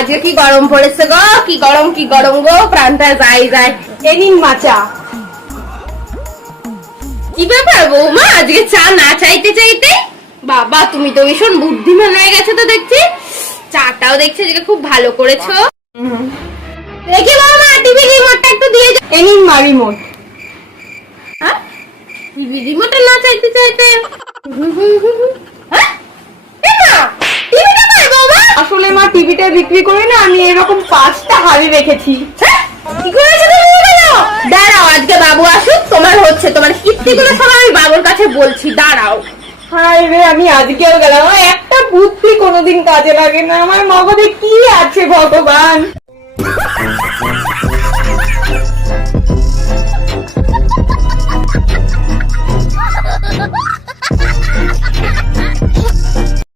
আজকে কি গরম পড়েছে গো, কি গরম গো, প্রাণটা যায় যায়। এই নিন মাচা। কি ব্যাপার বৌমা, আজকে চা না চাইতে চাইতে? বাবা তুমি তো ভীষণ বুদ্ধিমান হয়ে গেছো তো দেখছি। চাটাও দেখছি আজকে খুব ভালো করেছো। দেখি বৌমা টিভি রিমোটটা একটু দিয়ে যাও। এই নিন মা রিমোট। হ্যাঁ, টিভি রিমোটটা না চাইতে চাইতে হ্যাঁ? এ মা, টিভিটা কই বৌমা? আসলে মা টিভিটা বিক্রি করে না আমি এরকম 5টা হাড়ি রেখেছি। হ্যাঁ? কি করেছো তুমি বলো? দাঁড়াও, আজকে বাবু আসুক, তোমার হচ্ছে, তোমার কীর্তিগুলো সব আমি বাবুর কাছে বলছি, দাঁড়াও। হায় রে, আমি আজকেও গেলাম। আমার একটা বুদ্ধি কোনোদিন কাজে লাগে না। আমার মগজে কি আছে ভগবান।